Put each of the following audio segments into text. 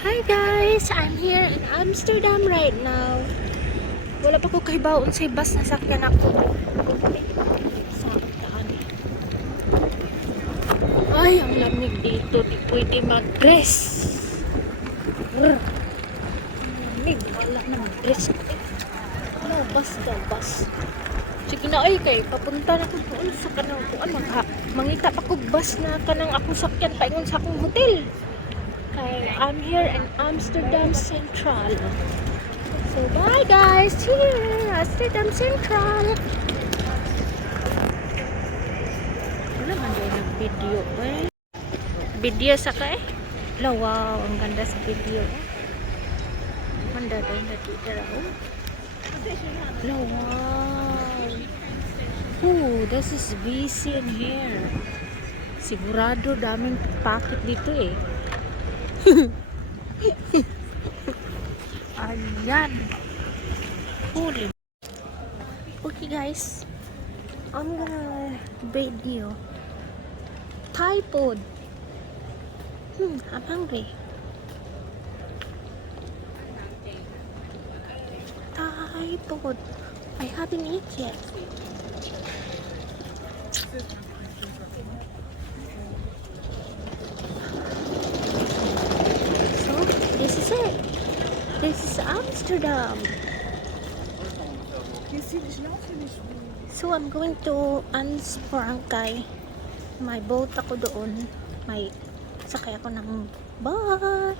Hi guys! I'm here in Amsterdam right now. Wala pa ko kahibaon sa bus na sakyan ako. Sa daan. Ay, ang lamig dito. Di pwede mag-dress. Brr. Ang lamig. Wala na mag-dress. Ano, bus daw, bus. Sige na ay kay papunta na ko doon sa kanang kuan mangita pa ko bus na kanang akong sakyan paingon sa akong hotel. I'm here in Amsterdam Central. So bye guys, here Amsterdam Central. Wala man din ang video eh. Video sa ka eh. Wow, ang ganda sa video. Manda din na kita raw. Wow. Oh, this is busy in here. Sigurado daming packet dito eh. Ayan. Holy. Okay guys, I'm gonna video Thai food. I'm hungry. Thai food. I haven't eaten yet. This is it. This is Amsterdam. So I'm going to Ans Boracay. May boat ako doon. May sakay ako ng boat.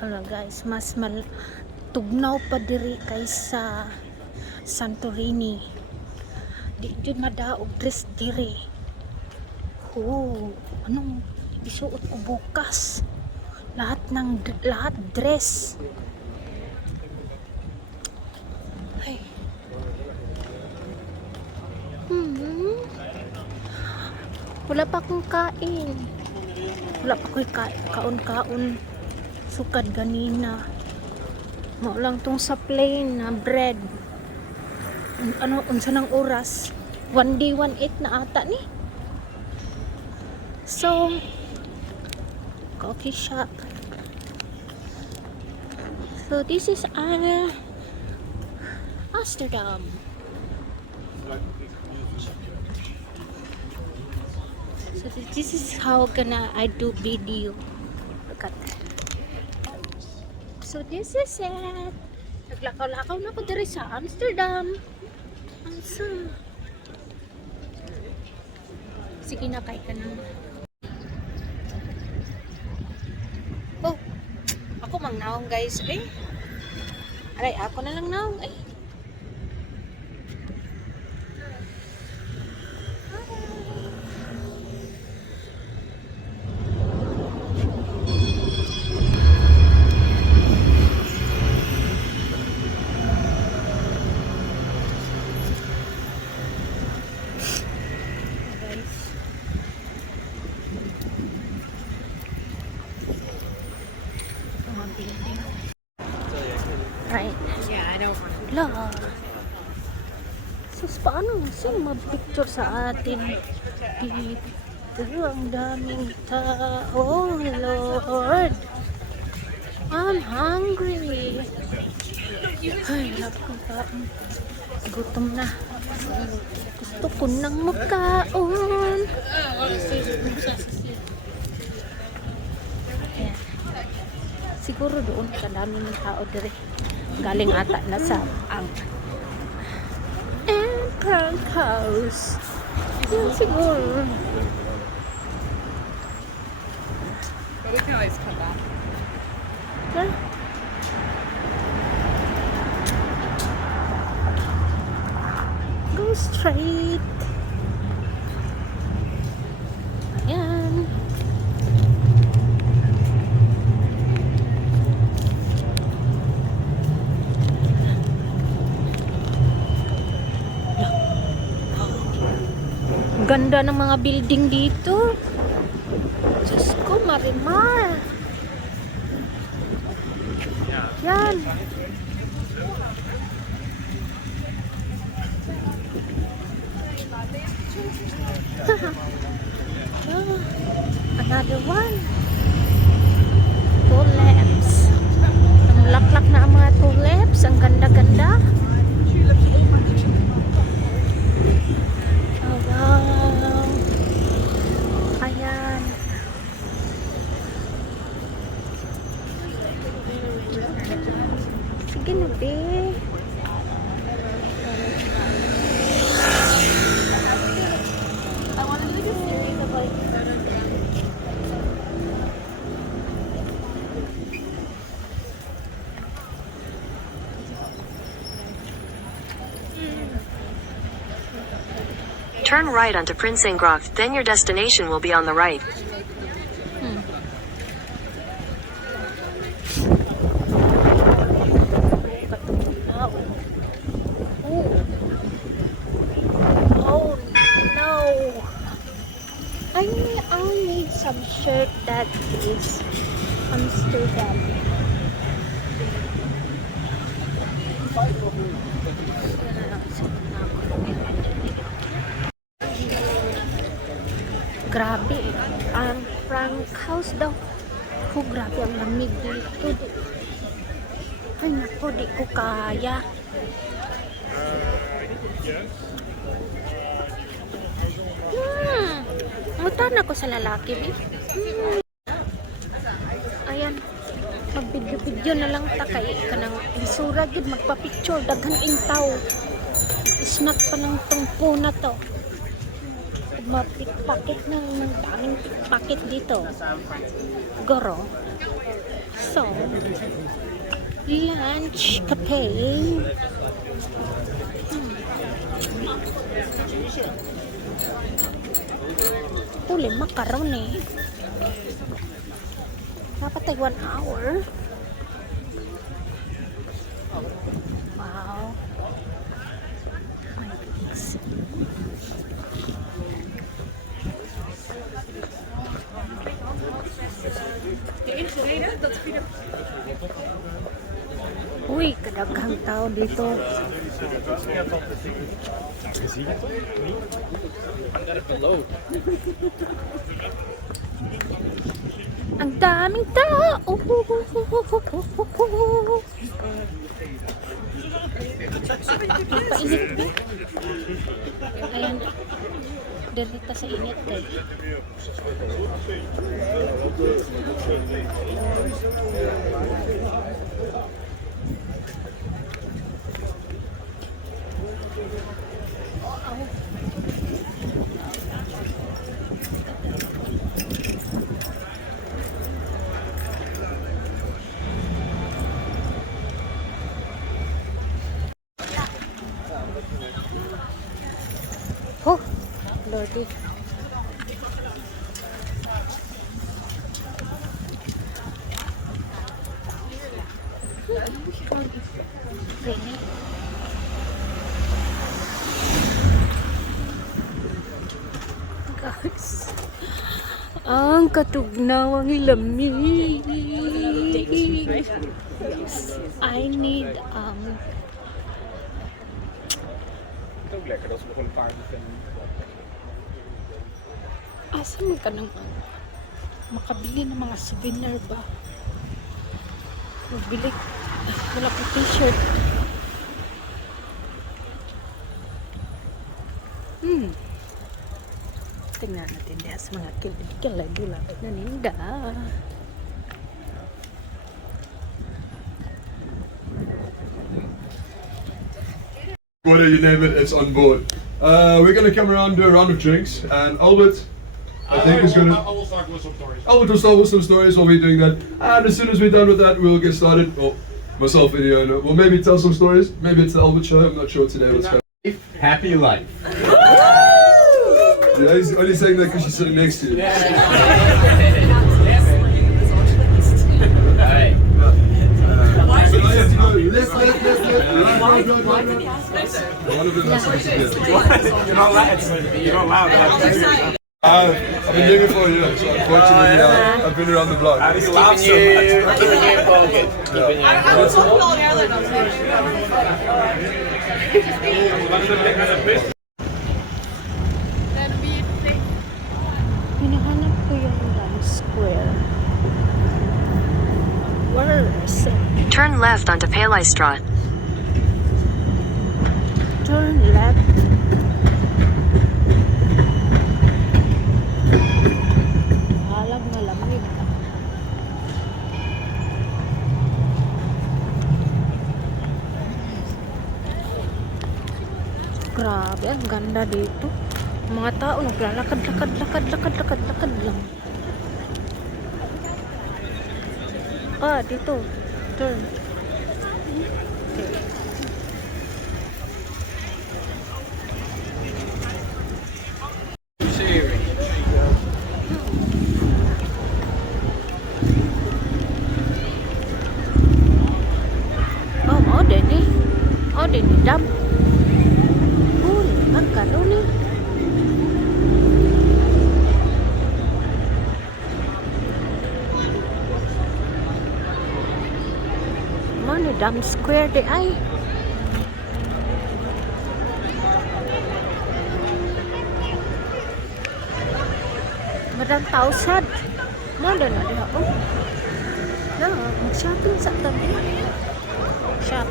Hello guys, mas tugnaw pa diri kaysa Santorini. Di jud madaog dress diri. Anong isuot ko bukas? Lahat dress. Ay. Wala pa akong kain. Wala pa akong kaon-kaon. Sukad ganina. Mo lang tong sa plain na bread. Unsa nang oras? 1D 18 na ata ni. So coffee shop. So this is Amsterdam. So this is how I do video. Look at that. So this is it. Naglakaw-lakaw na ko diri sa Amsterdam. Awesome. Sige na kay ka na. Ako mang naong guys eh. Aray, ako na lang naong eh. Right. Yeah, I know. La. Sus, paano? Sino mag-picture sa atin? Dito ang daming tao. Oh, Lord. I'm hungry. Ay, lapang kaon. Gutom na. Gusto ko nang magkaon. Ayan. Siguro doon kadami ng tao dire. Galing ata na sa Prank House. Yan siguro. But we can always come back. Huh? Go straight. Ayan. Ganda ng mga building dito. Diyos ko, Marimar. Yan. Another one. Full lamps. Bulaklak na ang mga tulips. Ang ganda-ganda. Oh, wow. Ayan. Sige na, be. Turn right onto Prince Ingraft, then your destination will be on the right. Oh no! I need some shirt that is Amsterdam. Grabe, ang Frank House daw. Oh, grabe ang lamig dito. Ay, naku, di ko kaya. Mutan ako sa lalaki, eh. Ayan, mag-video na lang ta kay kanang isura gid magpa-picture daghan intaw. Snack pa ng tungpo na to. Mapikpakit ng daming pikpakit dito. Goro. So, lunch cafe. Uli macaroni. Dapat ay 1 hour. Wow. Uy, kadaghang tao dito. Ang daming tao. Painit ba? Ayan. Dirita sa init eh. Oh, Lordy. Really? Guys, ang katugnawang lamig. I need lekker als we gewoon een paard vinden. asan ka nang makabili ng mga souvenir ba? Magbili. Wala ko t-shirt. Tingnan natin diya sa mga kilay-gulay na ninda. Whatever you name it, it's on board. We're going to come around, do a round of drinks, and Albert, I think, is going to... I will start with some stories. Albert will start with some stories while we're doing that, and as soon as we're done with that, we'll get started. Well, myself and Iona will maybe tell some stories. Maybe it's the Albert show, I'm not sure today what's going on. Happy life. Yeah, he's only saying that because she's sitting next to you. I've been doing it for a year, so unfortunately I've been around the block. Hinahanap ko yung Lime Square. Where's Sa Turn left onto Palais-Straat. turn left. Alam nga lamig. Grabe, ang ganda dito. Mga tao naglalakad lang. Ah, dito. Turn. Oh, mau deh nih. Oh, deh nih dam. Makan dulu nih. Mana dam square deh ay. Madam Tausad. Mana na dia? Oh. Nah, mag-shopping sa tabi. Shop.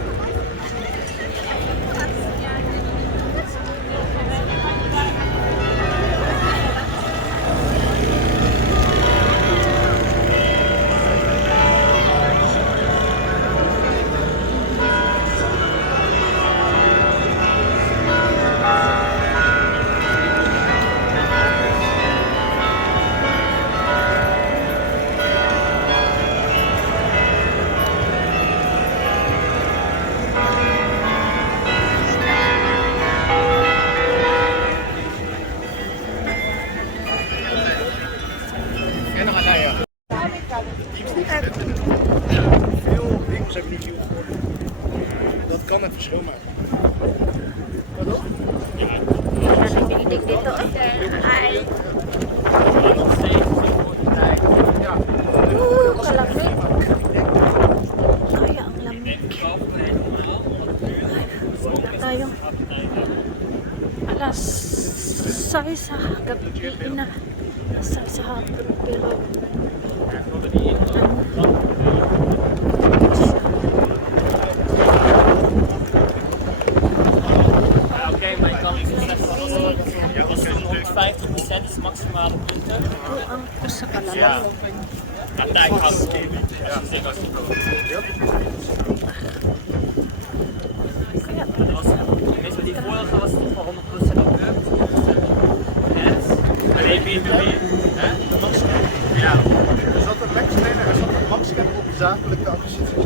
Veel winkels hebben niet nieuw geworden. Dat kan het verschil maken. Narinig dito. Ay. Kalamig. Ay, ang lamig. Ay, tayo. Alas 6 sa gabi na. Alas 6 sa hapon. Pero Oké, mijn kans is 150% is maximale punten. ito ang sa kalamig. Ja. Partij kan het als je zit als je Kaya Meestal die vorige was het voor 100% op de yes. Maar Airbnb, hè? Ja. Er zat een Max-trainer, er zat een Max-scanner op de zakelijke acquisities.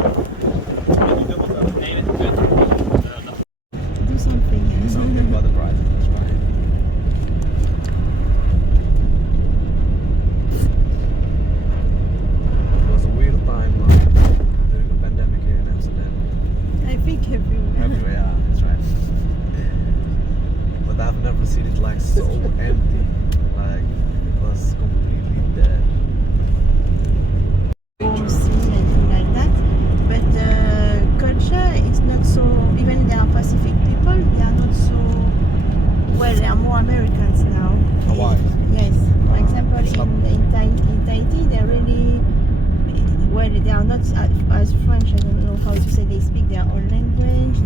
Nee, dat punt. do something. Something about the price, that's fine. It was a weird time during the pandemic here in Amsterdam. I think everywhere. Everywhere, yeah, that's right. But I've never seen it like so empty. Like it was completely dead. Anything like that. But the culture is not so, even they are Pacific people, they are not so, well, they are more Americans now. Hawaii. Yes. For example, in Tahiti, they're really, well, they are not as French, I don't know how to say, they speak their own language,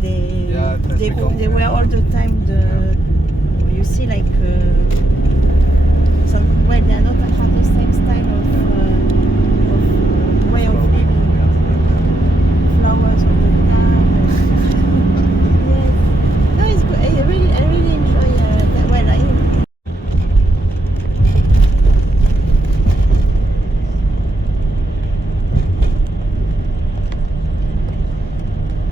they were all the time, you see like, some, well, they are not have the same style of way of living. Flowers all the time. Yes. No, it's good. I really enjoy that. Well,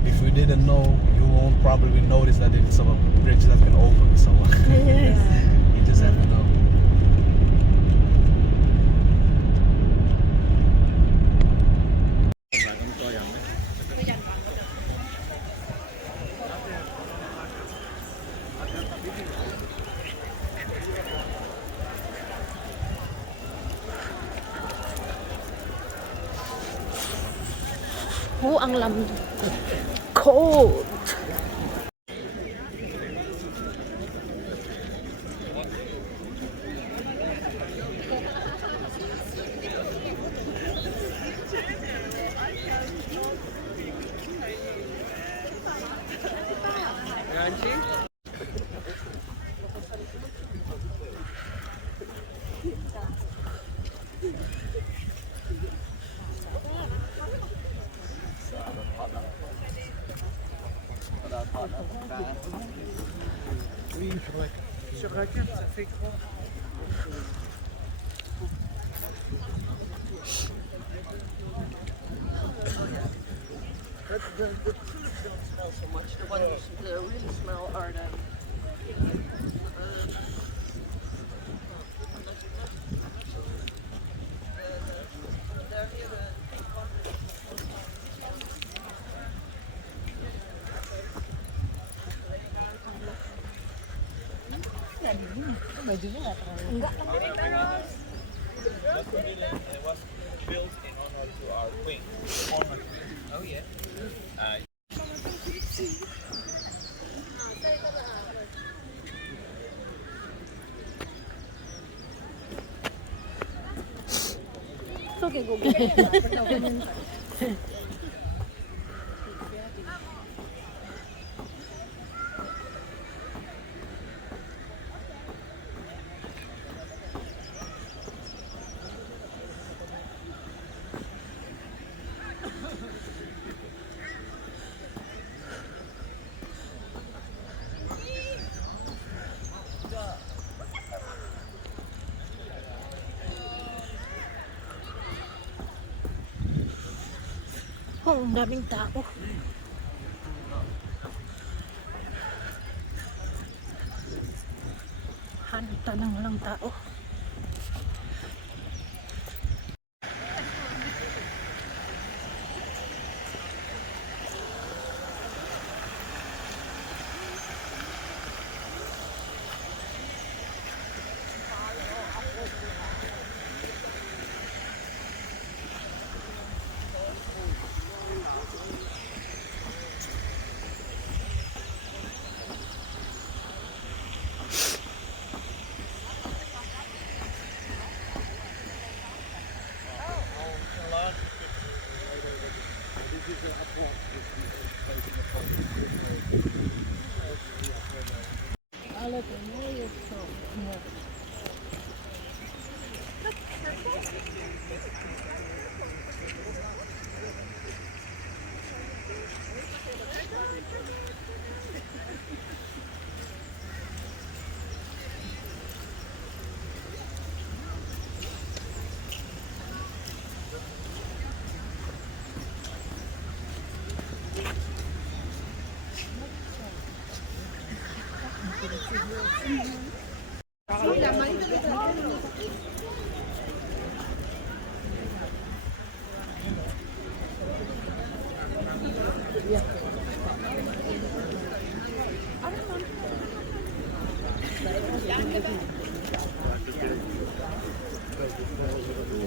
If you didn't know, you won't probably notice that it's a bridge that can open. So yes. you just have to know. Ang lamig. Cold. Sur la carte, ça fait quoi? The tulips don't smell so much. The ones that really smell are the. Built in honor to our queen. Oh yeah. Oh, ang daming tao. Hanta ng walang tao.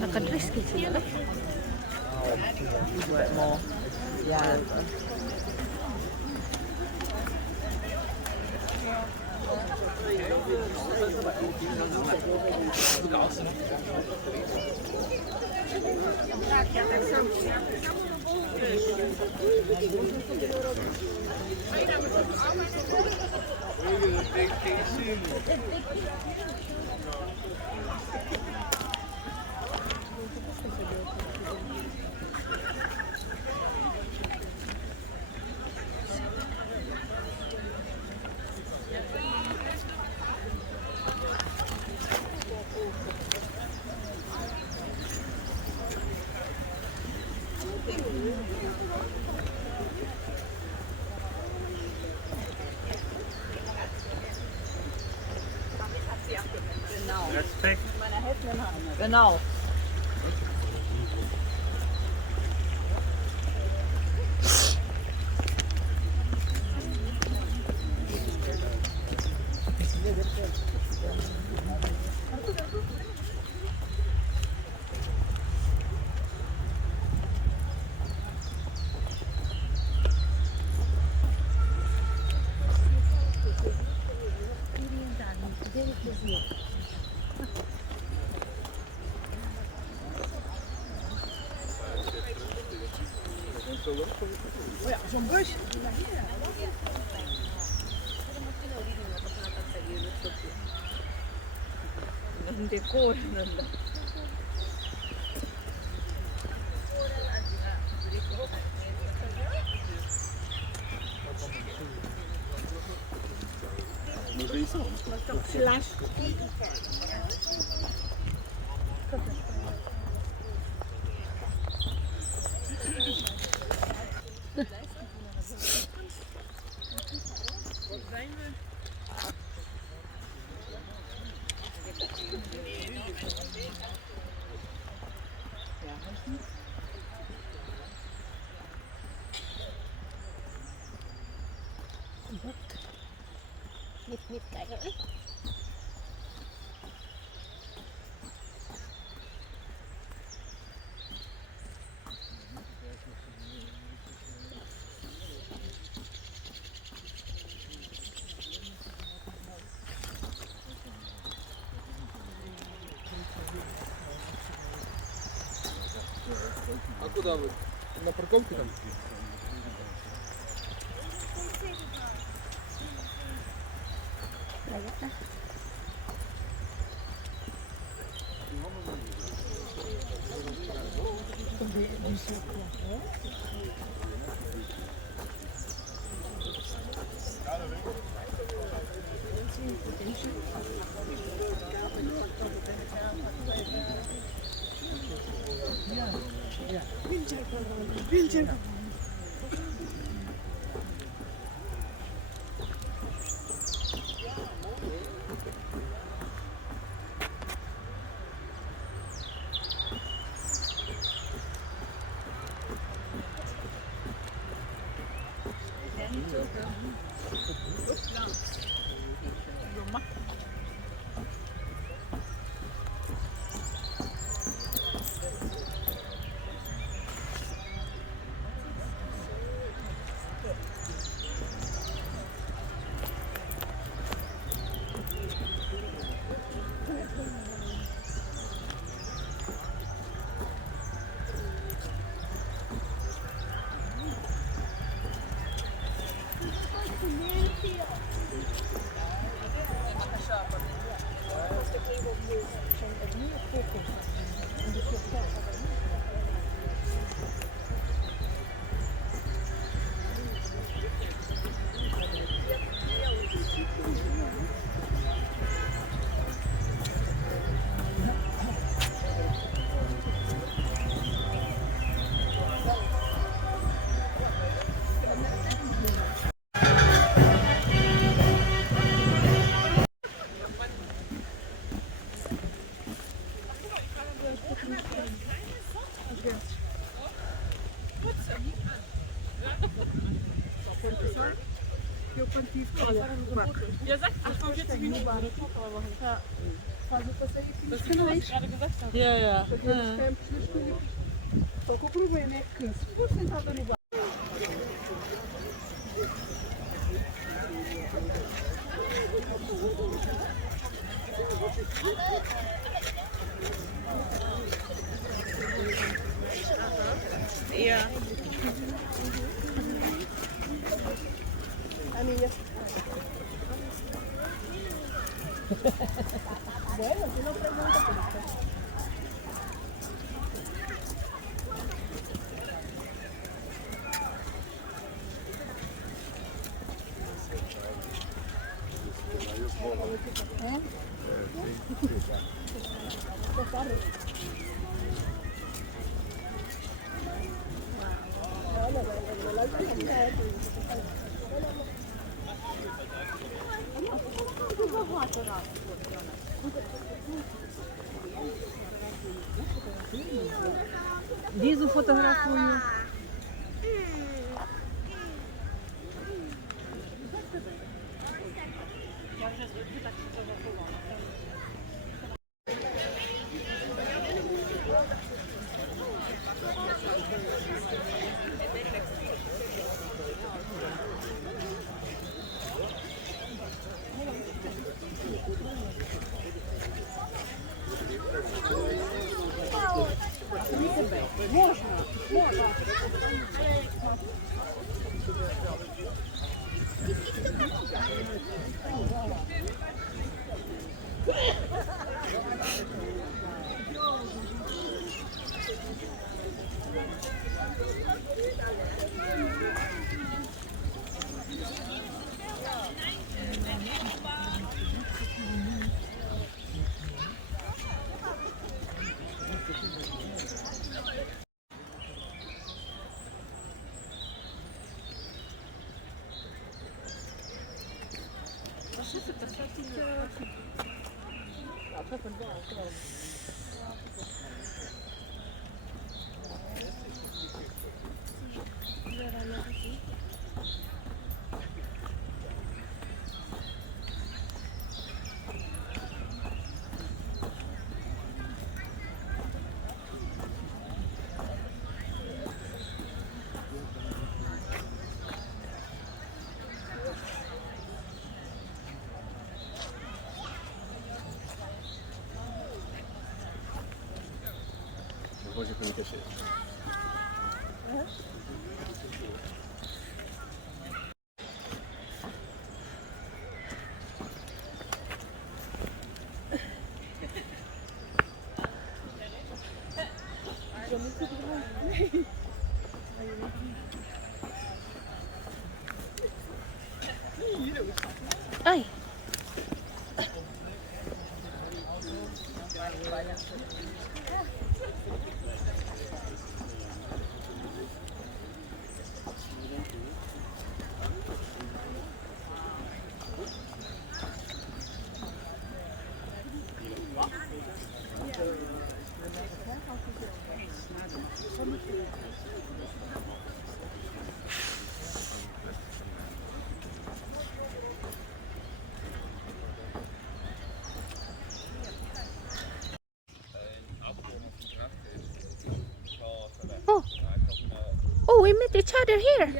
Nakadress kayo sila. Respekt. Genau. Decor nanda. Ngit-ngit kayo eh. А куда вы? На парковке там? Лізу фотографую. Ay! Oh! Oh, we met each other here!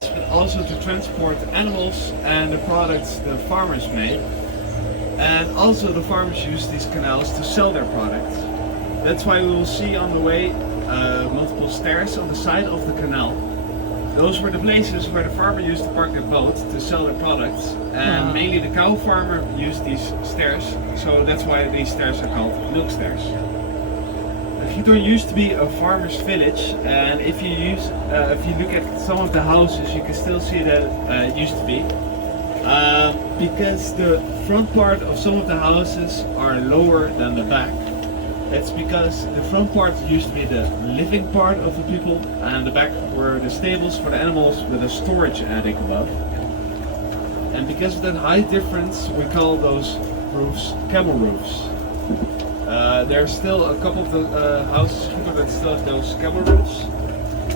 But also to transport animals and the products the farmers make. And also the farmers use these canals to sell their products. That's why we will see on the way multiple stairs on the side of the canal. Those were the places where the farmer used to park their boat to sell their products. And mainly the cow farmer used these stairs, so that's why these stairs are called milk stairs. Giethoorn used to be a farmer's village, and if you look at some of the houses, you can still see that it used to be. Because the front part of some of the houses are lower than the back. That's because the front part used to be the living part of the people, and the back were the stables for the animals with a storage attic above. And because of that height difference, we call those roofs camel roofs. There's still a couple of the houses that still have those camel roofs,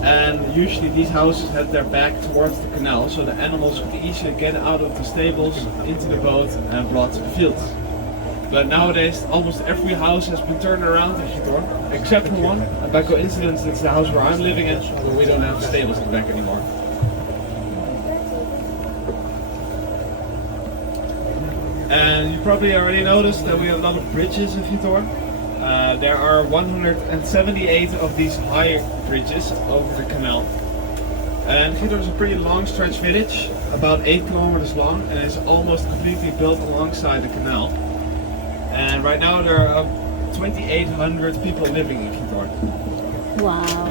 and usually these houses had their back towards the canal, so the animals could easily get out of the stables, into the boat, and brought to the fields. But nowadays, almost every house has been turned around in Giethoorn, except for one. And by coincidence, it's the house where I'm living in, where we don't have stables in the back anymore. And you probably already noticed that we have a lot of bridges in Giethoorn. There are 178 of these high bridges over the canal. And Giethoorn is a pretty long stretch village, about 8 kilometers long, and is almost completely built alongside the canal. And right now there are 2,800 people living in Giethoorn. Wow!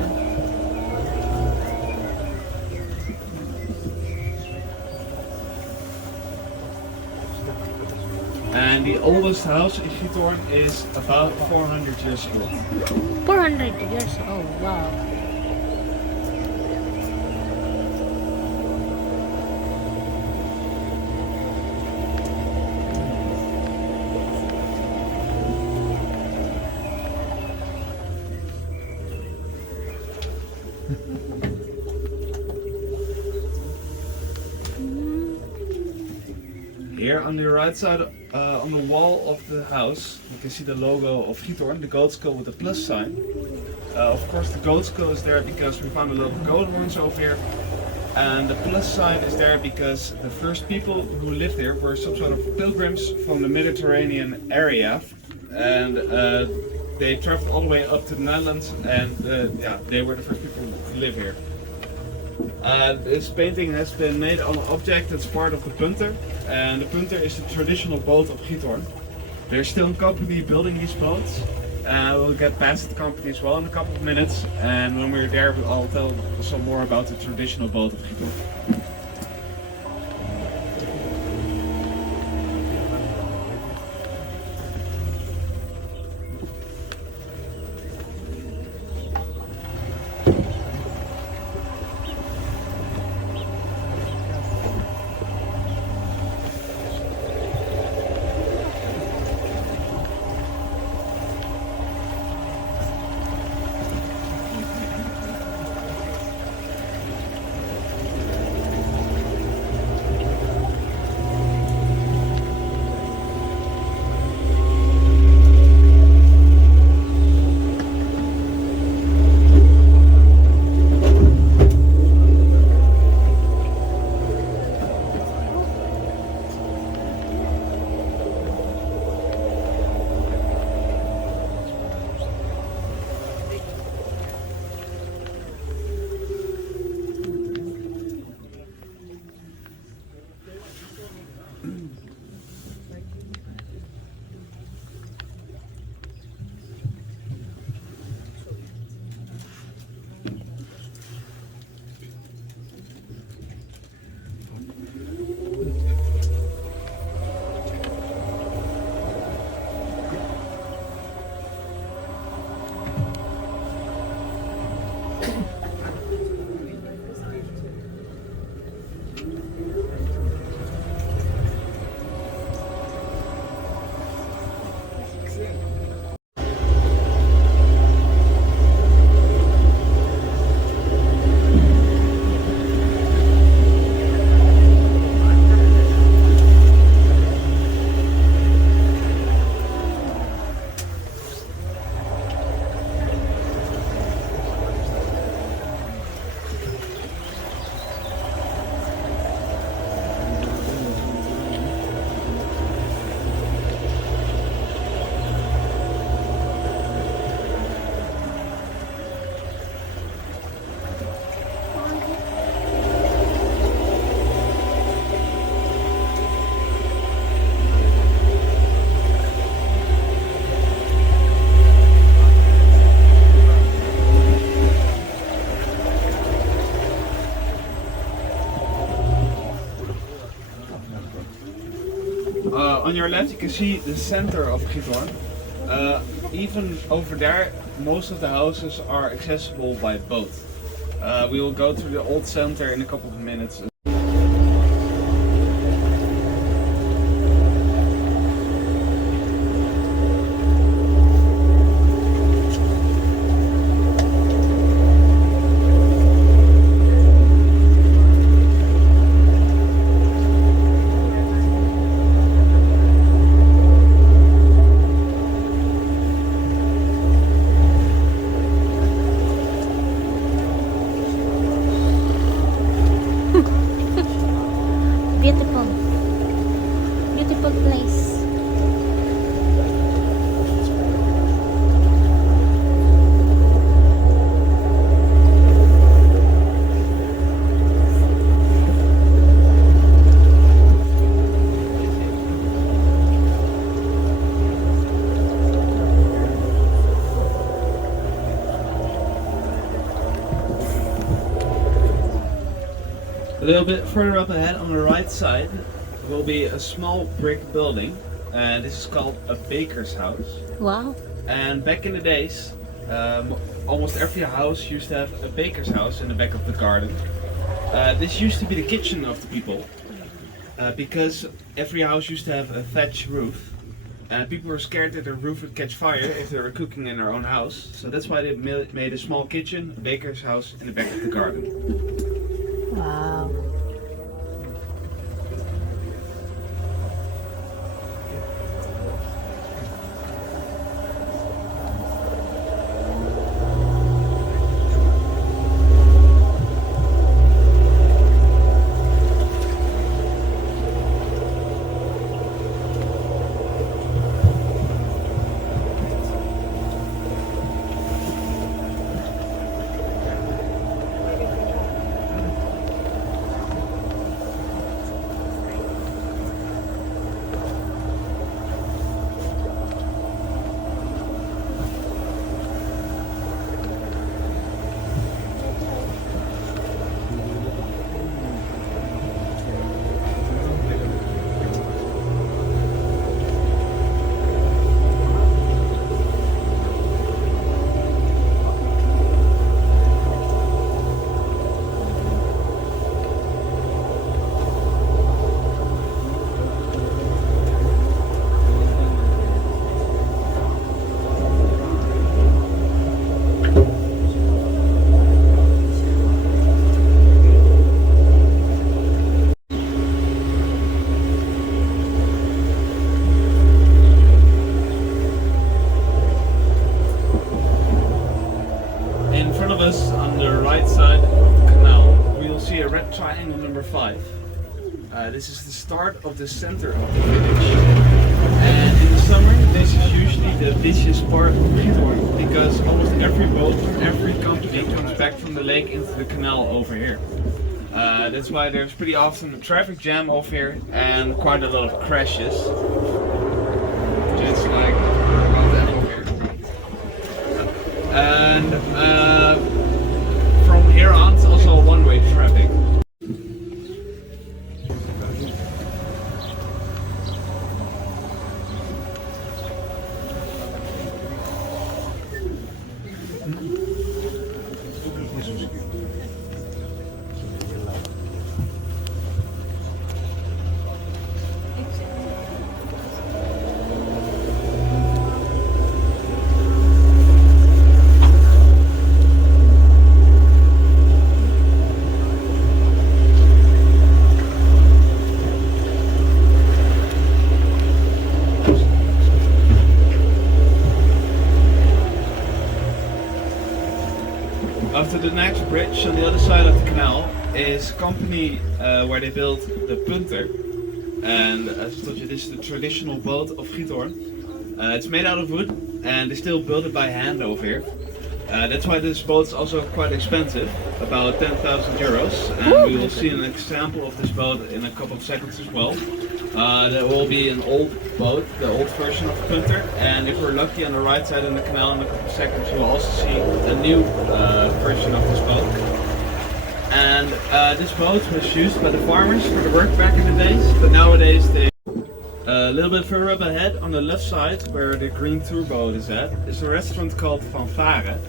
And the oldest house in Giethoorn is about 400 years old. 400 years old, wow! Here on the right side, on the wall of the house, you can see the logo of Giethoorn, the goat skull with the plus sign. Of course the goat skull is there because we found a lot of goat horns over here. And the plus sign is there because the first people who lived here were some sort of pilgrims from the Mediterranean area. And they traveled all the way up to the Netherlands, and yeah, they were the first people to live here. This painting has been made on an object that's part of the punter, and the punter is the traditional boat of Giethoorn. They're still in company building these boats, and we'll get past the company as well in a couple of minutes, and when we're there I'll tell some more about the traditional boat of Giethoorn. on your left you can see the center of Giethoorn. Even over there, most of the houses are accessible by boat. We will go to the old center in a couple of minutes. Beautiful. Beautiful place. A little bit further up ahead on the right side will be a small brick building, and this is called a baker's house. Wow. And back in the days, almost every house used to have a baker's house in the back of the garden. This used to be the kitchen of the people, because every house used to have a thatch roof, and people were scared that the roof would catch fire if they were cooking in their own house. So that's why they made a small kitchen, a baker's house in the back of the garden. Wow. In front of us on the right side of the canal, we will see a red triangle number 5. This is the start of the center of the village. And in the summer, this is usually the busiest part of Giethoorn, because almost every boat from every company comes back from the lake into the canal over here. That's why there's pretty often a traffic jam over here and quite a lot of crashes. Just like about that over here. And from here on, it's also a one-way traffic. After the next bridge on the other side of the canal is a company where they built the punter. And as I told you, this is the traditional boat of Giethoorn. It's made out of wood and they still build it by hand over here. That's why this boat is also quite expensive, about 10,000 euros. And we will see an example of this boat in a couple of seconds as well. There will be an old boat, the old version of the punter, and if we're lucky on the right side in the canal in a couple of seconds we'll also see a new version of this boat. And this boat was used by the farmers for the work back in the days, but nowadays they A little bit further up ahead, on the left side, where the green tour boat is at, is a restaurant called Fanfare.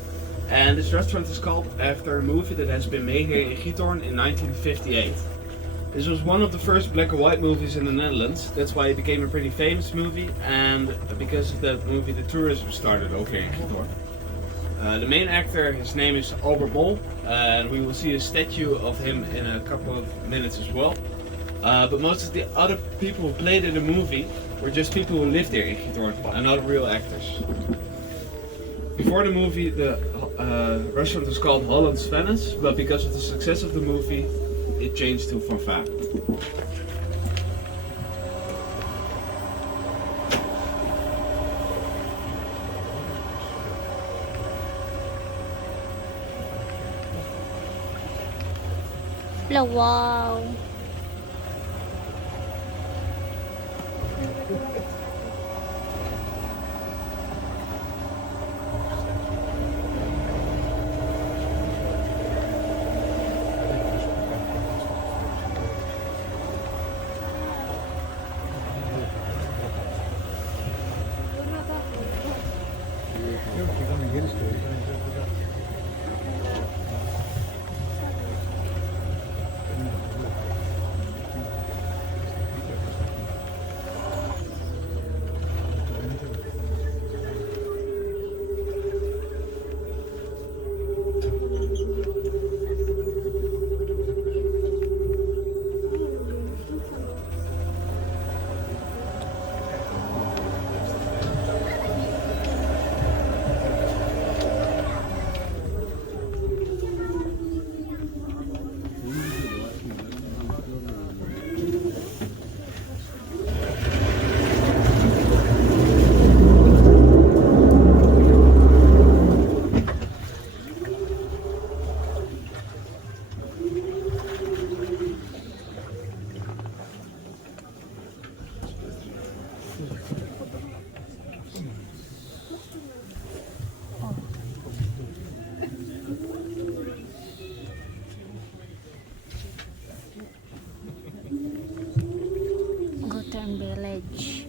And this restaurant is called after a movie that has been made here in Giethoorn in 1958. This was one of the first black and white movies in the Netherlands. That's why it became a pretty famous movie, and because of that movie the tourism started over here in Giethoorn. The main actor, his name is Albert Mol, and we will see a statue of him in a couple of minutes as well. But most of the other people who played in the movie were just people who lived here in Giethoorn and not real actors. Before the movie, the restaurant was called Holland's Venice, but because of the success of the movie, it changed to Fanfare. Wow. Guttern Village.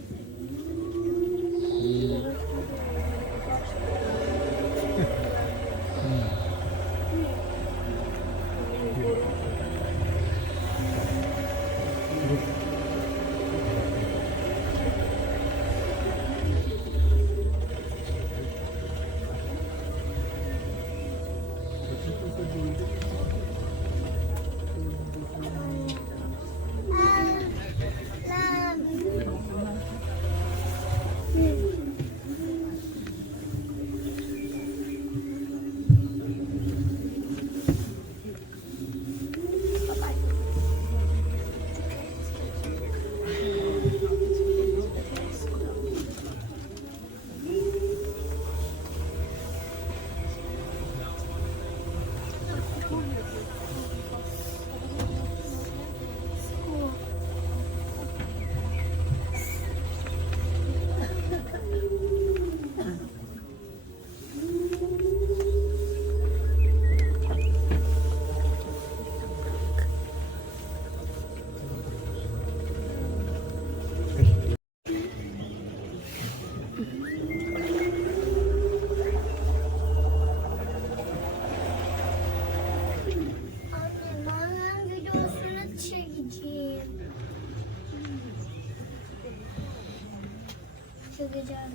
Çekeceğim.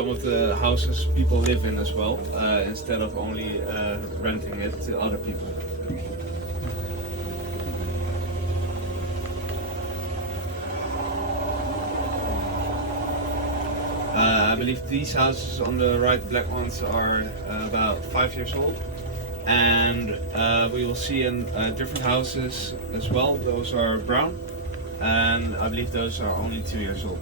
some of the houses people live in as well, instead of only renting it to other people. I believe these houses on the right, black ones, are about 5 years old. And we will see in different houses as well. Those are brown, and I believe those are only 2 years old.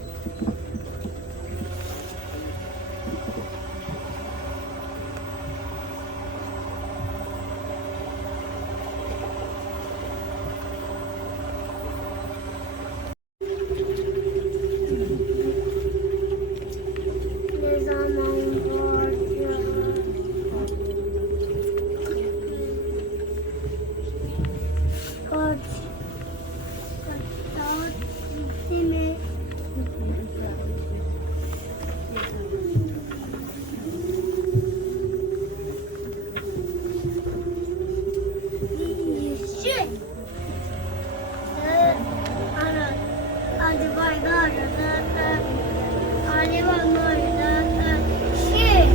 Ne zaman var ya? Kaç saat gitti mi? Yeşil. Ana, hadi bay gari. Hadi bay gari. Şey.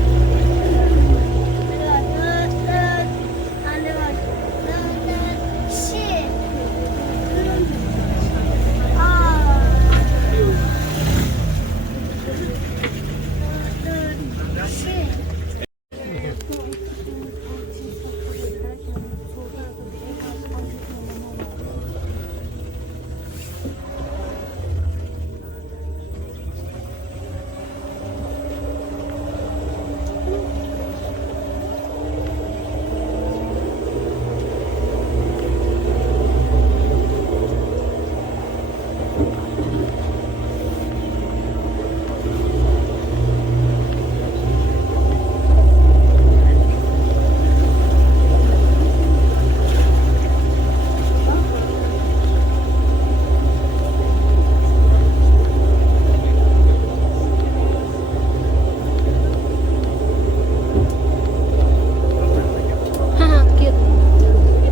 Haha, cute. Ito.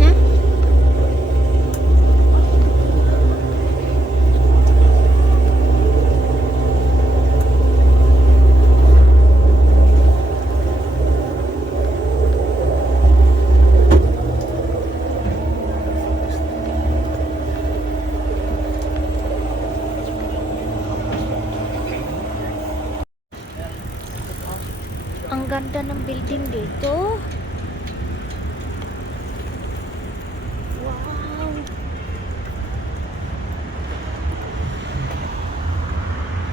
Hah? Ang ganda ng building dito. Wow.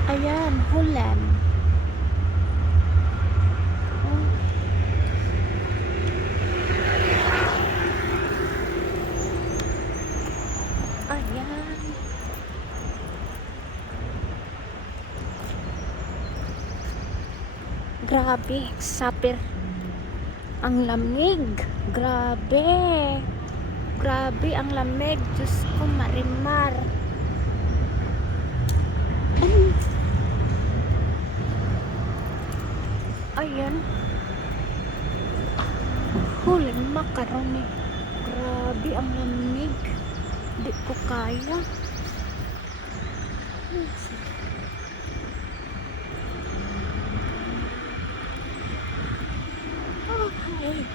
Ayan, Holland. Oh. Ayan. Grabe, sapir. Ang lamig. Grabe. Grabe ang lamig. Diyos ko, marimar. Ayan. Huling macaroni. Grabe ang lamig. Di ko kaya. Okay.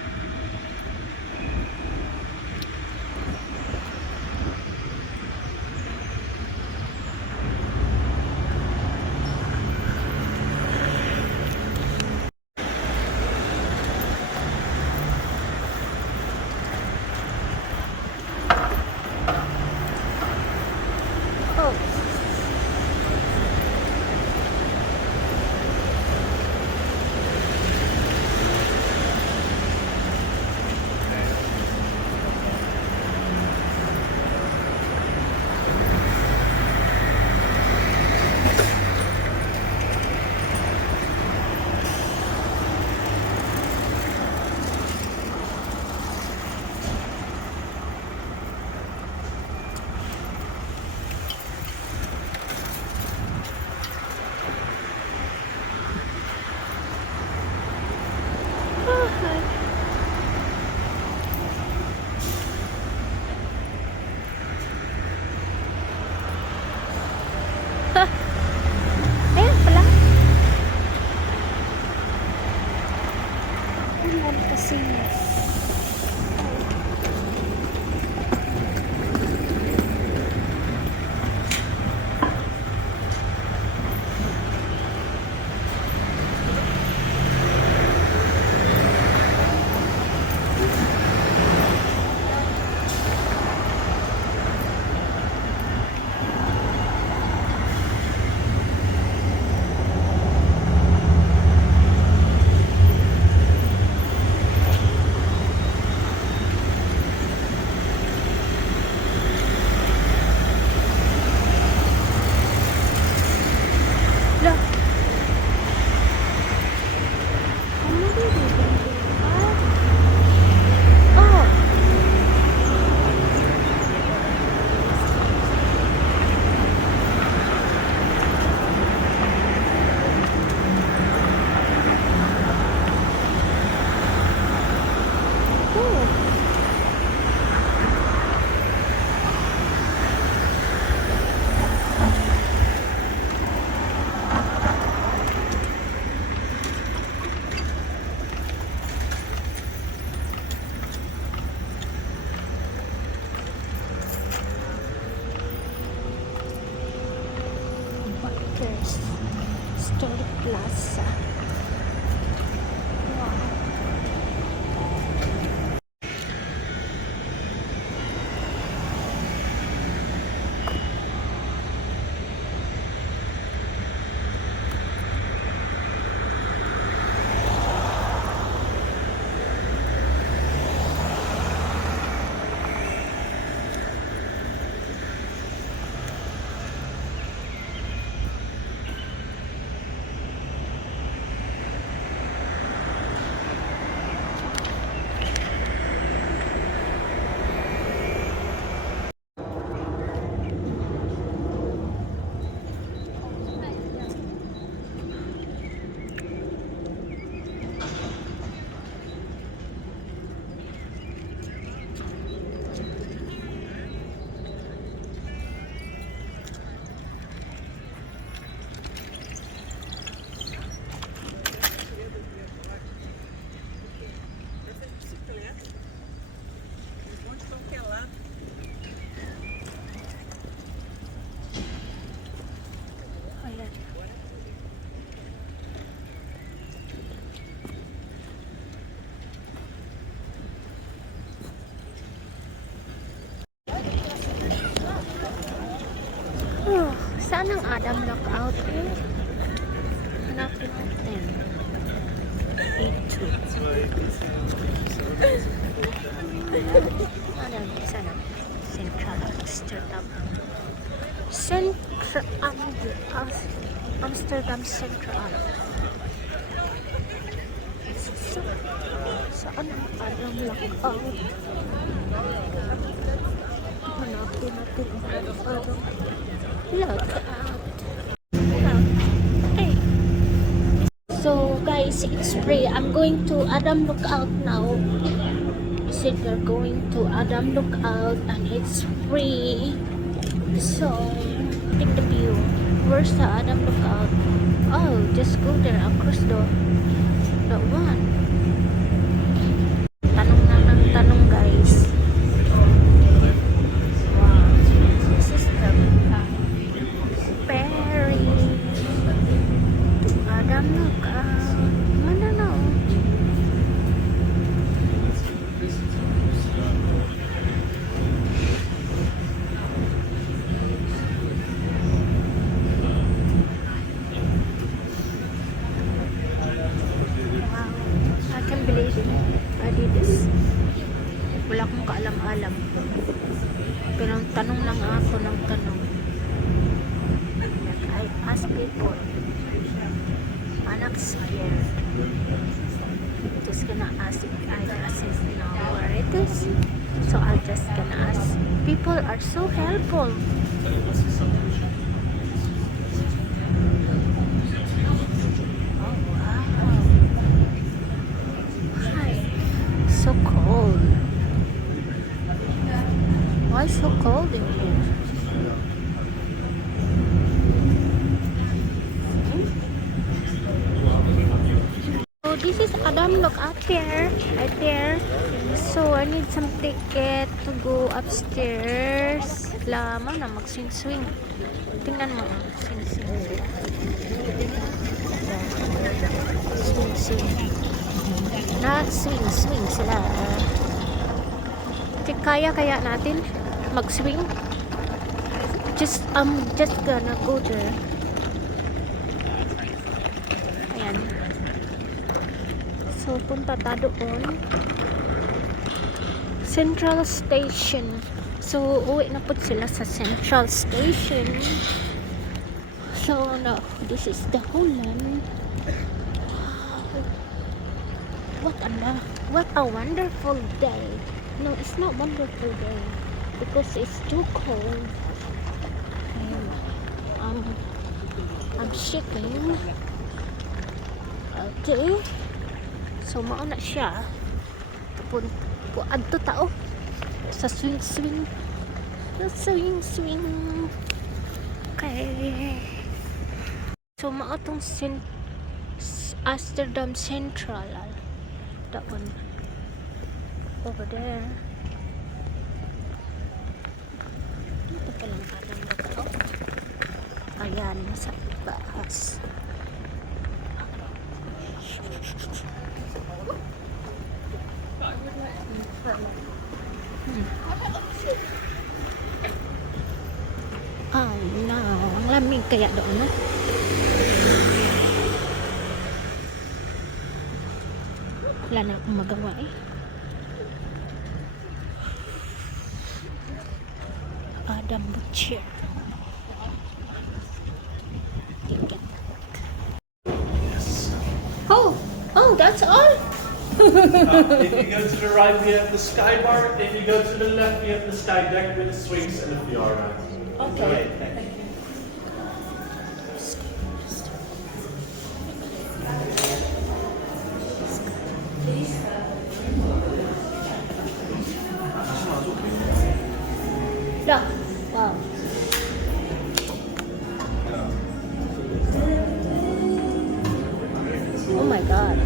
Kasingit. Butter's Store Plaza. Wow. Ayan. Saan ang Adam Lookout eh? Hanapin natin. Adam, sana. Central Amsterdam. Amsterdam Central. Saan ang Adam Lookout? Hanapin natin ang Adam Lookout. Hey. So guys, it's free. I'm going to Adam Lookout now. I said we're going to Adam Lookout and it's free. So take the view. Where's the Adam Lookout? Oh, just go there across the one. Tanong na ng tanong guys. Wow. This is the ferry to Adam Lookout. Mananaw. I can't believe it. I did this. Wala akong kaalam-alam. Pero tanong lang ako ng tanong. Like I ask people. Anak's here. Just gonna ask if I just know where it is. So I just gonna ask. People are so helpful. So cold. Why so cold in here? So this is Adam. Look out there, right there. So I need some ticket to go upstairs. Lama na mag-swing-swing. Tingnan mo, swing-swing sila. Swing-swing. Swing-swing sila. Kaya natin mag-swing. I'm just gonna go there. Ayan. So, punta tayo doon. Central Station. So, uwi na po sila sa Central Station. So, no, this is the Holland. What a wonderful day. No, it's not wonderful day because it's too cold. And, I'm shaking. Okay. So, mauna siya. Adto tao sa swing. Sa swing. Okay. So, maotong Amsterdam Central. That one. Over there. Ito palang Adam Lookout. Ayan, nasa bahas. Oh no, ang lamig kaya doon, no? Wala na akong magawa eh. Adam Butcher. Oh, that's all? If you go to the right, we have the sky bar. If you go to the left, we have the sky deck with the swings and the VR ride. Okay. Thank you. Look. Wow. Oh my god.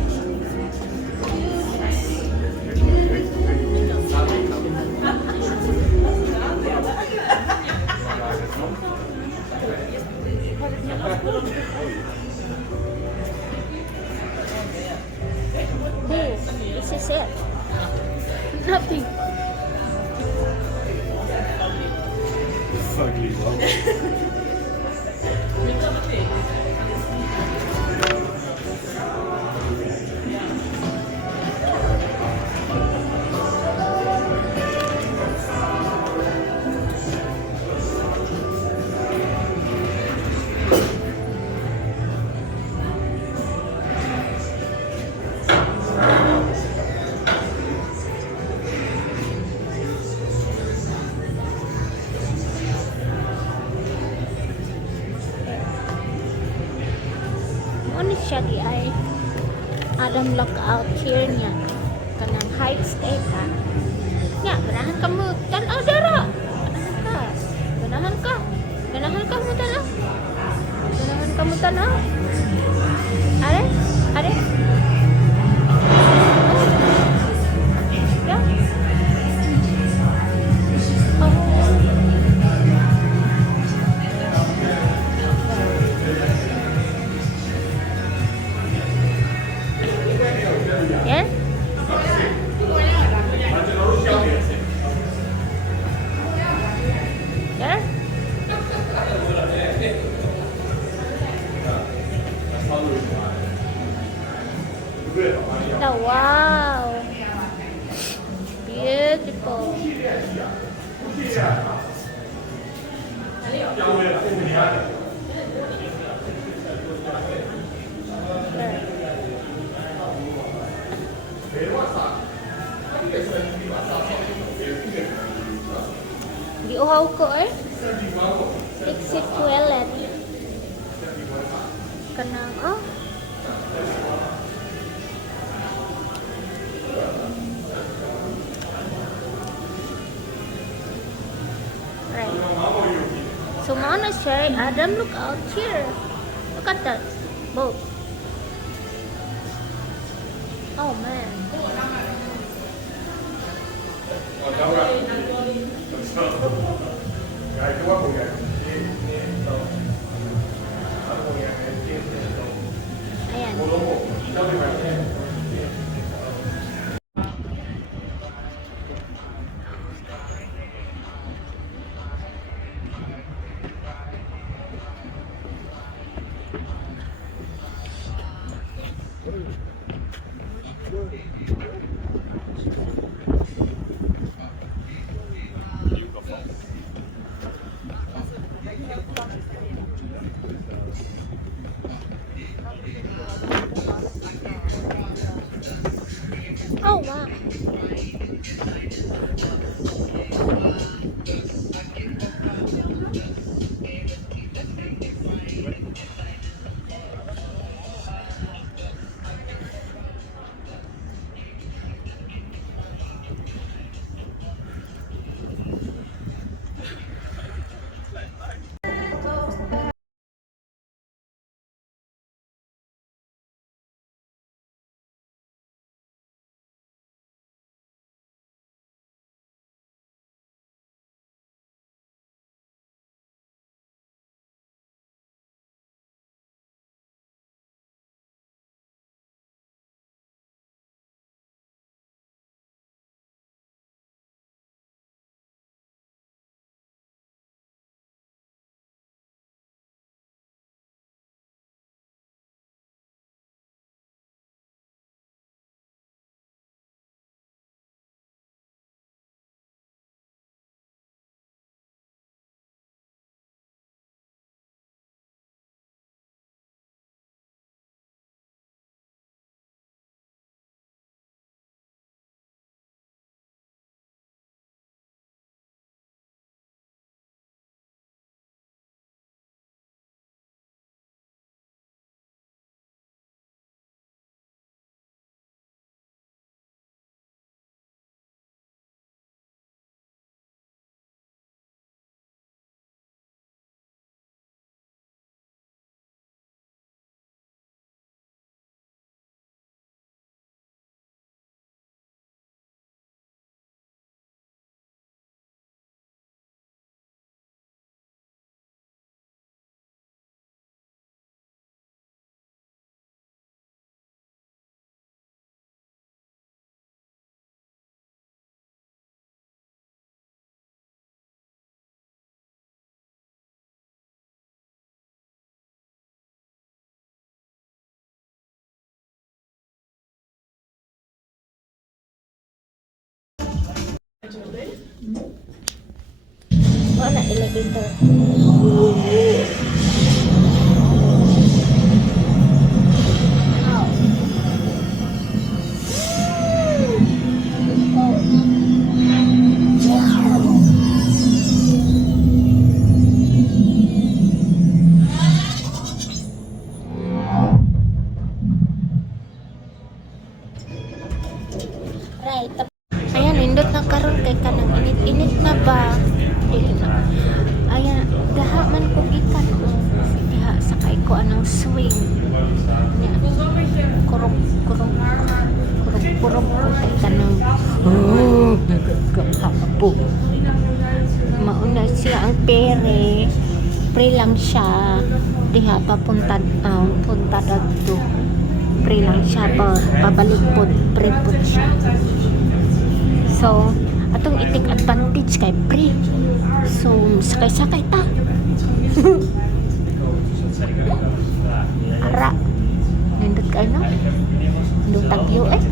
This is it. Nothing. Fucking love. Ano siya di ay Adam Lookout here niya kanang Heights State ha nya ganahan ka mo tan-aw dara ganahan ka mo tan-aw are yeah yeah. Yeah. Oh, wow. Beautiful. Giuhaw ko eh. Exit toilet. Kanang oh. Right. So mana siya Adam Lookout here. Look at that boat. Oh man. Ayan. Oh wow. Mana elevator? Right. Ayan, nindot na karon kay kanang init-init na ba? Dili na. Ayan, daha man ko gikan diha sakay ko anang swing. Nya. Kurog ko kay kanang. Oh, nagkakapo. Mauna siya ang pere. Pre lang siya. Diha papunta punta dagto. Pre lang siya pabalik pod pre pod siya. So, atong itik advantage kay pre. So, sakay-sakay ta. Ara. Nindot ka no? Nindot tagyo eh.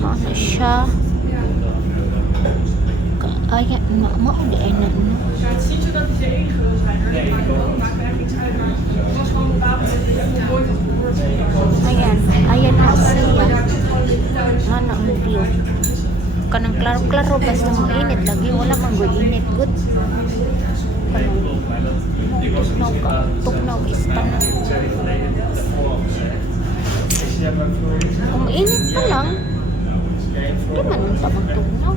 Mana siya? Ayan, mau di enak no? Ja, het is niet zo dat hij de enige wil zijn. Hoor. Dat maakt ook, maakt me echt niet uit. Maar het was gewoon bepaald dat hij echt nooit had gehoord. Ayan, ayan na siya. Mana ang view. Kanang klaro-klaro basta mo init lagi wala man good init good. Tuknaw is tanan. Kung init pa lang, di man pa magtugnaw.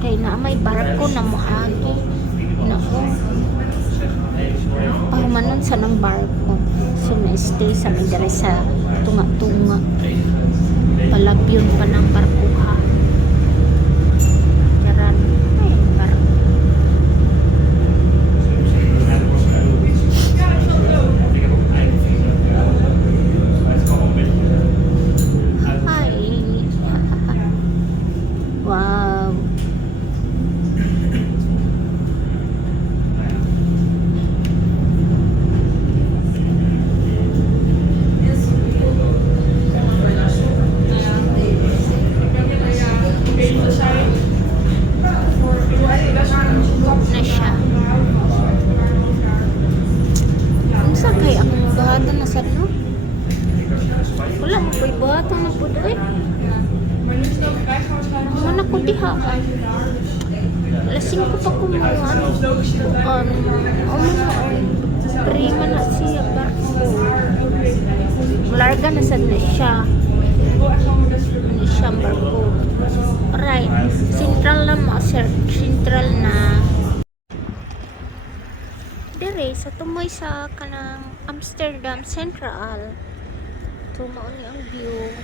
Kay na may barko na moagi. Nako. Pagkaon sa ng barko. So, na-stay sa amin dere sa tunga-tunga. Palabyon pa ng barko ha. Karan, ay, barko. Ay. Wow. Na siya. Unsa kay akong buhatan na sad no? Wala mo ko'y buhatan na pud eh. Mana ko diha. Lasing ko pa ko mga prima na siya barko. Larga na sad na siya. Ano siya barko. Alright. Central na mo, sir. Central na. Dire, sa tumoy sa kanang Amsterdam Central. Tumaon ni ang view.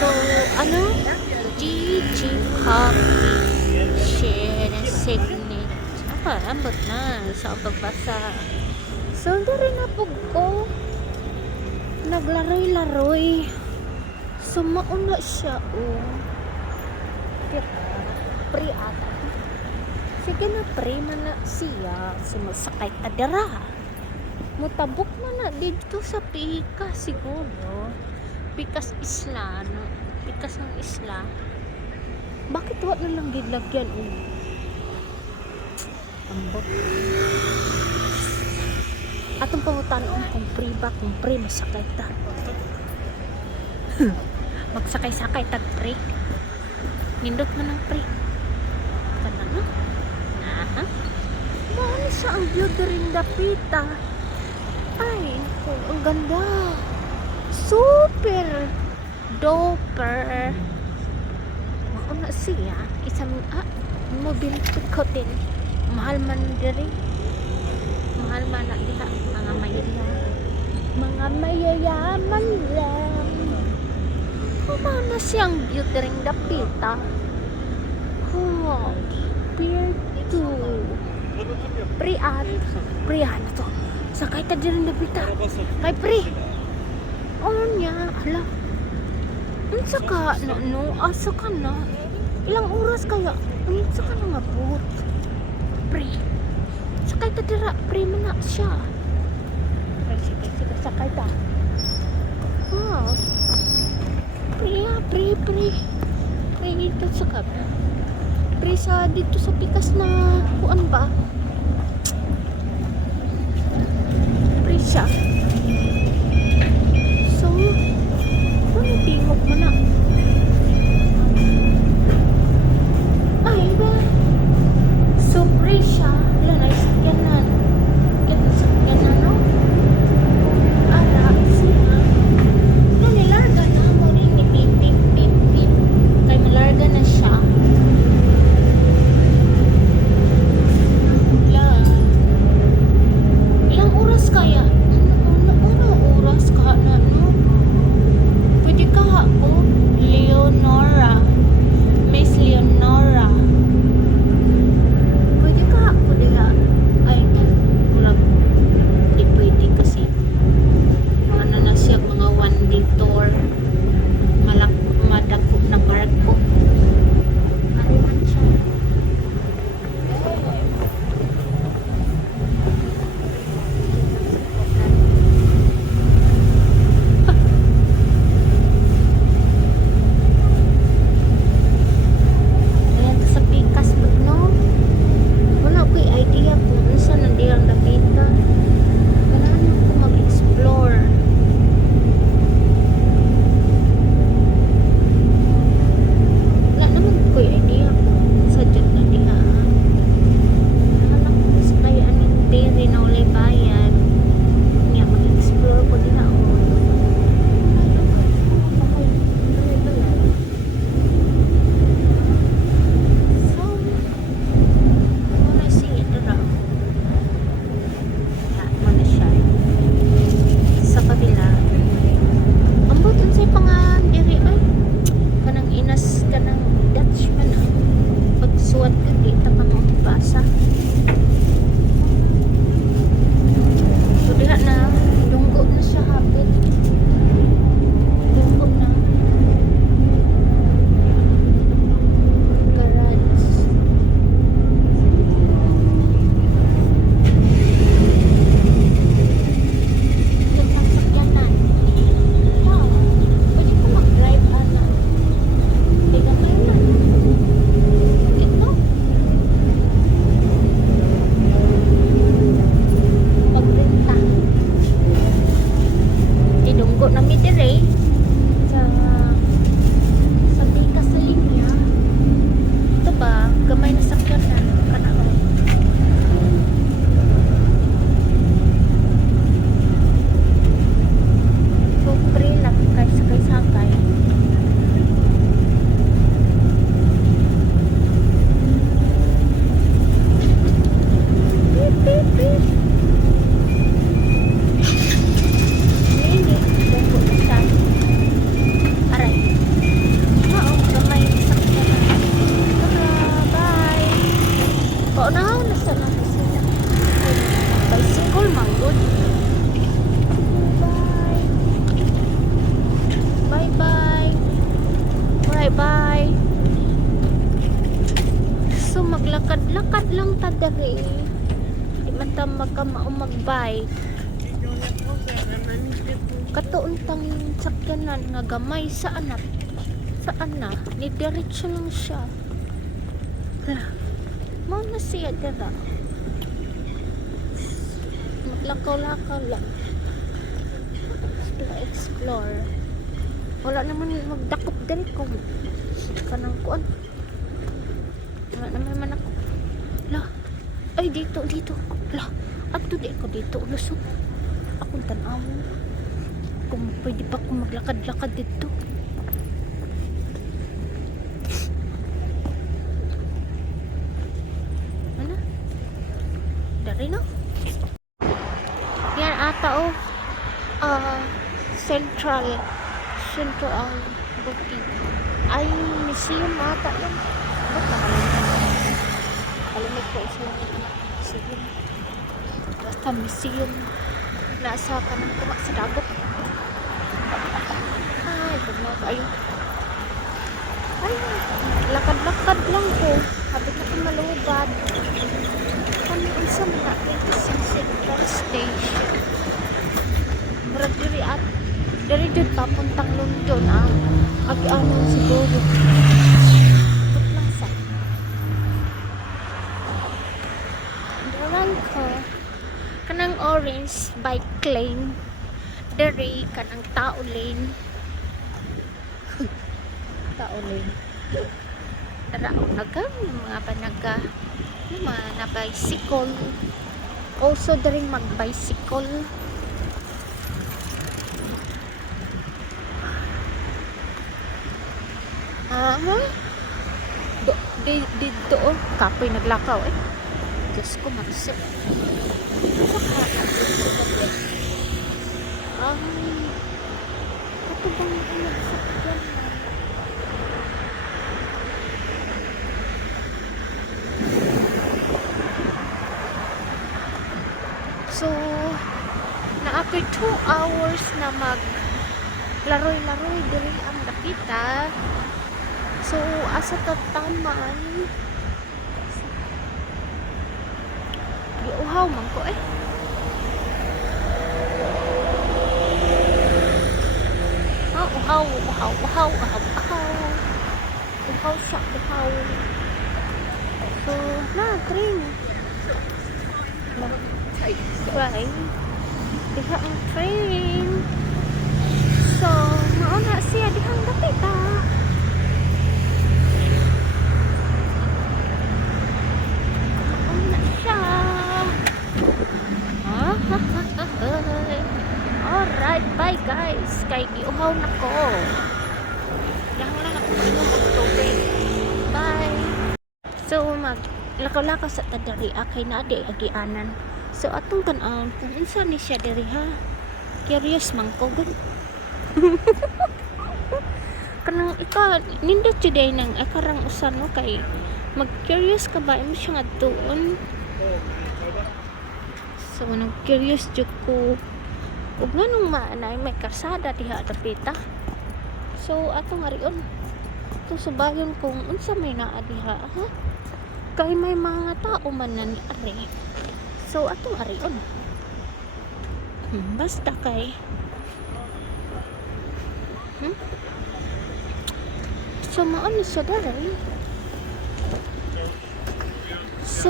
So, ano? GG Coffee. Share and signet. Apa, ambot na. Sa pagbasa. So, dire na po ko. Naglaroy-laroy. So, mauna siya, oh. Pre ata. Sige na, pre man na siya. Sumasakay ka dara. Mutabok man na dito sa Pikas siguro. Pikas Isla, no? Pikas ng Isla. Bakit wala na lang gilagyan, oh? Ambot. Atong pangutanon kung pre ba, kung pre masakay ta. Magsakay-sakay tag pre. Nindot man ang pre. Kana na. Aha. Maano siya ang view rin dapita. Ay, ang ganda. Super doper. Mauna siya. Isang mobile hotel. Mahal man diri. Mahal man na diha. Mga mayayaman. Mga mayayaman lang. Kumana siyang beauty ring dapita. Oh, Pier 2. Prian na to. Sakay ka dyan dapita. Kay Pri. Oh niya, hala. Unsa ka, no? Asa ka na? Ilang oras kaya? Unsa ka na mabot? Pri. Sakay ka dira. Pri mo na siya. Sige, sakay ta. Oh. Pre dito sa kabla. Pre sa dito sa Pikas na kuan ba? Pre siya. So, ano tingog mo na? Ay ba? So, pre siya. Wala na isakyanan. Isakyanan, no? Ara, siya. Nilarga na mo rin ni pip. Kaya malarga na siya. Wala. Ilang oras kaya? Ano oras ka na, no? Pwede ka ako? Suwat ka kita ka mo basa. So diha na dunggo na siya hapit. Dunggo na. Garage. Yung ang sakyanan. Wow. Pwede ko mag-drive ana. Tiga kayo na. Ito. Pagbenta. Idunggo na mi dire sa Tika sa linya. Ito ba? Gamay na sakyanan. Kanao. Sobre lang kay sakay-sakay. Beep, beep, beep. Ini, dunggo na siya. Aray. Oo, gamay na sakyanan. Bye. Paunahan na sa lang sila. Bicycle, manggod. Bye. Bye-bye. Bye-bye. So, maglakad-lakad lang ta dere. Di man ta magbike. Katuuntang sakyanan nga gamay sa anak. Saan na? Ni diretso lang siya. Mao na siya dira. Maglakaw-lakaw lang. Explore. Wala naman magdakop din kung kanang kuan. Wala naman ako. Lah. Ay dito. Lah. Adto di ako dito. Lusot. Akong tanaw. Kung pwede pa akong maglakad-lakad dito. Ano? Dari na? Yan ata oh. Central booking. Ay, museum ata yan. Ba't kalimit ko isa lang museum. Basta museum. Nasa kanang tumak sa dagat. Ay, pagmag ayun. Ay, lakad-lakad lang ko. Habit na ko malubad. Kami isa mga 26 Central Station. Murag diri at dari dito papuntang London agi-ano siguro. Put lang sa. Daran ko kanang orange bike lane. Dari kanang tao lane. Tao lane. Tara mga panaga na bicycle. Also dari mag-bicycle. Dito kapoy naglakaw Diyos ko marusip ito bang nagsakyan so na after 2 hours na mag laroy-laroy diri ang dapita. So, asa tataman giuhaw man ko uhaw siya so, na, train right diha ang train so, mauna siya dihang dapita alright, bye guys kay giuhaw na ko lang ako mainom og tubig bye so maglakaw-lakaw sa tadari kay na di agianan so atong tan-aw kung unsa ni siya diri ha curious man ko gud kanang ikaw nindot jud nang akarang usan no kay Mag-curious ka ba? Imo siya nga doon. So, nag-curious jud ko. Ug nganong maanay may karsada diha dapita. So, atong arion. Ito subayon kung unsa may naa diha, ha? Kay may mga tao man nan ari. So, atong arion. Basta kay so maano siya daray. So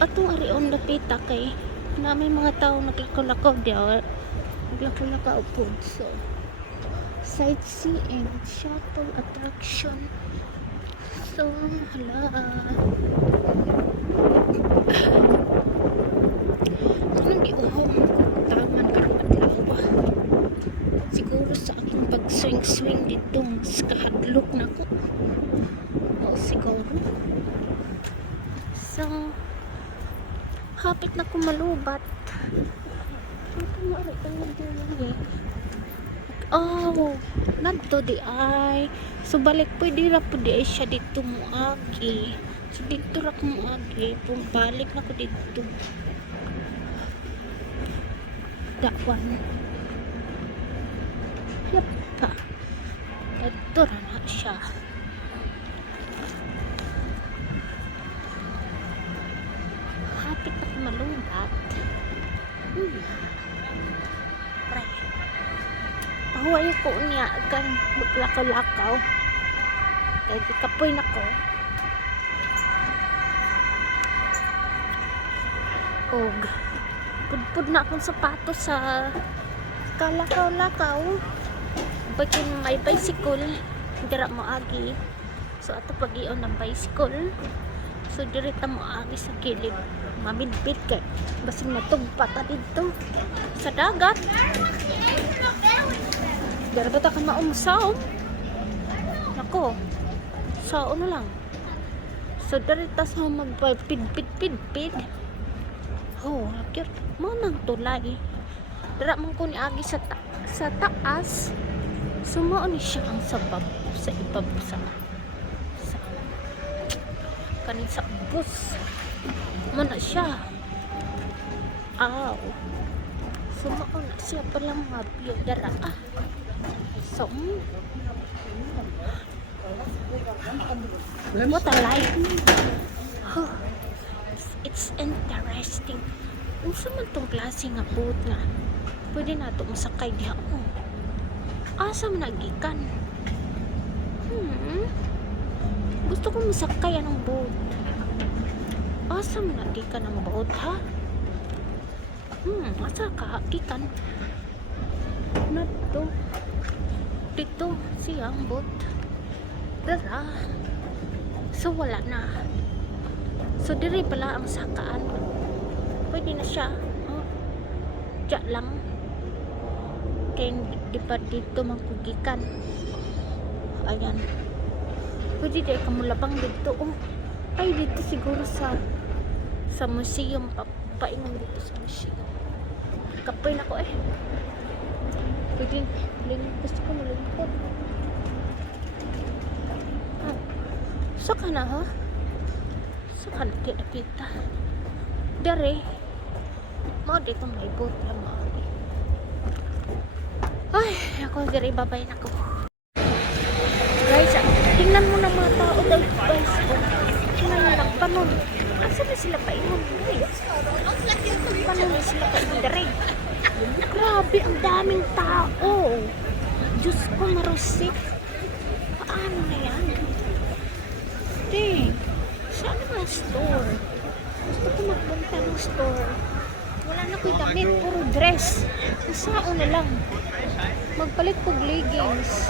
atong arion dapita kay na may mga tao naglakaw-lakaw diya. Naglakaw-lakaw po. So sightseeing, shuttle attraction. So hala. Anong giuhom taman karon adlaw ba? Siguro sa aking pag-swing dito mas kahadlok na ko. O siguro. So hapit na ko malubat. Ito na rin ang dili. Oh, nadto di ay. So balik pwede ra po di ay siya dito moagi. So dito ra ko moagi. Balik na ko dito. That one. Yep. Pa. Ito ra na siya. Hapit na ko malubat. Pre. Pahuway ko niya kan maglakaw-lakaw. Kaya di kapoy na ko. Og pudpud na akong sapatos sa kalakaw-lakaw. Bakin may bicycle dira mo agi. So ato pag-ion ng bicycle. So direta mo agi sa kilid. Mamidbit kay basing matugpa ta dito sa dagat. Dara ba ta ka maumsaw? Nako. Sao na lang. So direta sa magpid-pid-pid. Oh, cute. Mo nang tulay. Dara man ko ni agi sa taas. Sumo ni siya ang sabab sa ibab sa kanin sa bus. Mo na siya. Aw. Sumo na siya pala mga view dara. So, what I like. Oh, it's interesting. Unsa man tong klase nga boat nga pwede nato masakay diha mo. Asa man nagikan? Gusto ko masakay anong boat. Asa man nagikan ang boat, ha? Asa ka gikan? Nato. Dito siyang boat. Dara. So wala na. So diri pala ang sakaan. Pwede na siya. Diyan lang. Kaya di pa dito mangkugikan. Ayan. Pwede dahil kamulabang dito. Oh. Ay dito siguro sa museum. Paingon dito sa museum. Kapoy na ko eh. Pwede. Gusto ko malingkod. Saka na ha? Saka na kita. Dari. Mau dito may boat lang mo. Ay, ako dari babay na ko. Guys, tingnan mo na mga tao dahil guys. Tingnan mo lang panon. Asa na sila paingon guys? Panon na sila paingon dari. Grabe, ang daming tao. Diyos ko, marusik. Paano na yan? Dang. Saan na store? Gusto ko magpunta ng store. Wala na ko'y damit, puro dress. Sao na lang. Magpalit ko leggings.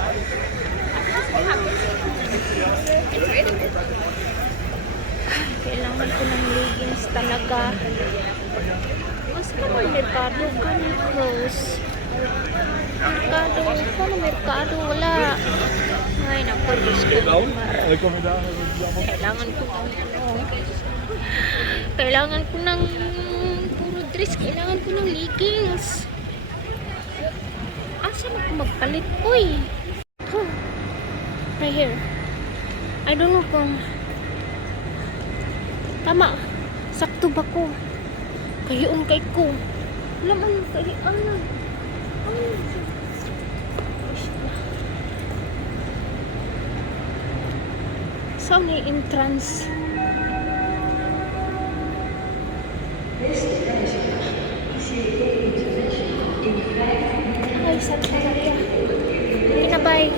Kailangan ko ng leggings talaga. Mas ka ng merkado ka ng clothes. Merkado. Paano merkado? Wala. Ay, naku. Diyos ko. Kailangan ko ng kailangan ko ng puro dress. Kailangan ko ng leggings. Asa na ko magpalit? Uy! Right here. I don't know kung tama. Sakto ba ko? Kayoon kay ko. Laman kay ano? Saan ni entrance? Ay, saan talaga? Kinabay.